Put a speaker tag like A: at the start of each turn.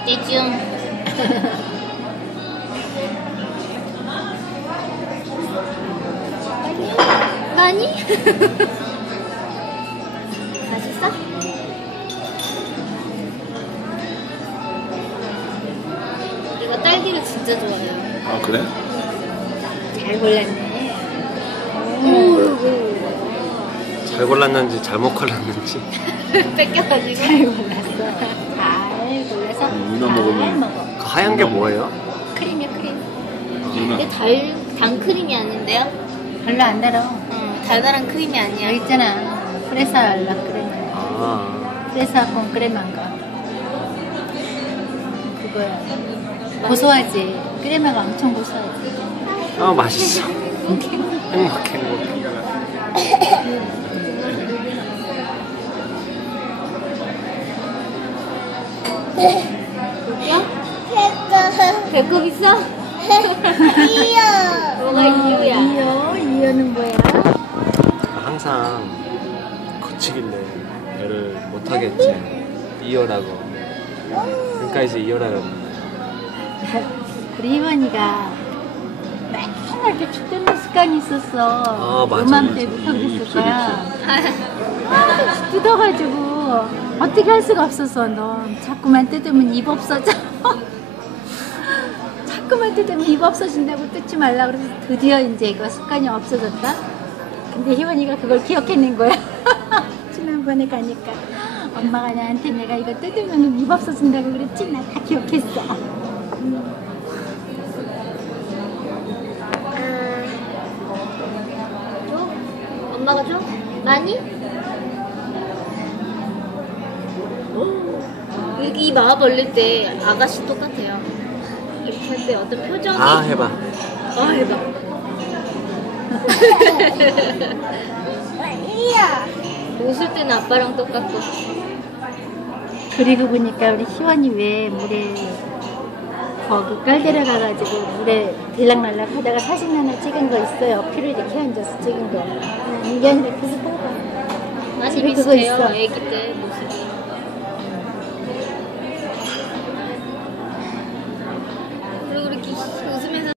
A: 떼중. 많이? 맛있어? 내가 딸기를 진짜 좋아해요.
B: 아 그래?
C: 잘 골랐네.
D: 잘 골랐는지 잘못 골랐는지.
A: 뺏겨가지고.
C: 잘 골랐어. 잘 골라서
B: 누나
C: 잘
B: 먹으면
C: 먹어.
D: 그 하얀 게 뭐예요?
C: 크림이야 크림.
B: 누나
A: 근데 단 크림이 아닌데요?
C: 별로 안 달아.
A: 달달한 크림이 아니야.
C: 여기 있잖아. 프레사 라 크레마.
D: 아,
C: 프레사 콘 크레마인가. 그거야. 고소하지. 크레마가 엄청 고소하지.
D: 아 맛있어. 행복해.
A: 배꼽 있어? 뭐가 이유야?
C: 이유는 뭐야?
D: 항상 거치길래 배를 못하겠지. 이어라고. 그러니까 이제 이어라고.
C: 우리 희원이가 맨날 이렇게 죽되는 습관이 있었어.
D: 아, 맞아,
C: 요맘때부터 그랬을 거야. 뜯어가지고 어떻게 할 수가 없었어. 너 자꾸만 뜯으면 입 없어져. 자꾸만 뜯으면 입 없어진다고 뜯지 말라 그래서 드디어 이제 이거 습관이 없어졌다. 근데 희원이가 그걸 기억해낸 거야. 지난번에 가니까 엄마가 나한테 내가 이거 뜯으면 입 없어진다고 그랬지. 나 다 기억했어.
A: 줘? 엄마가 줘? 많이? 여기 이 마음 벌릴 때 아가씨 똑같아요. 이렇게 할 때 어떤 표정이.
D: 아 해봐.
A: 해봐. 웃을 때는 아빠랑 똑같고.
C: 그리고 보니까 우리 희원이 왜 물에 거기 깔대를 가가지고 물에 들락날락 하다가 사진 하나 찍은 거 있어요. 옆으로 이렇게 앉아서 찍은 거. 이게 아니라 계속 뽑아.
A: 많이
C: 집에 그거
A: 비슷해요.
C: 있어.
A: 애기 때 모습이.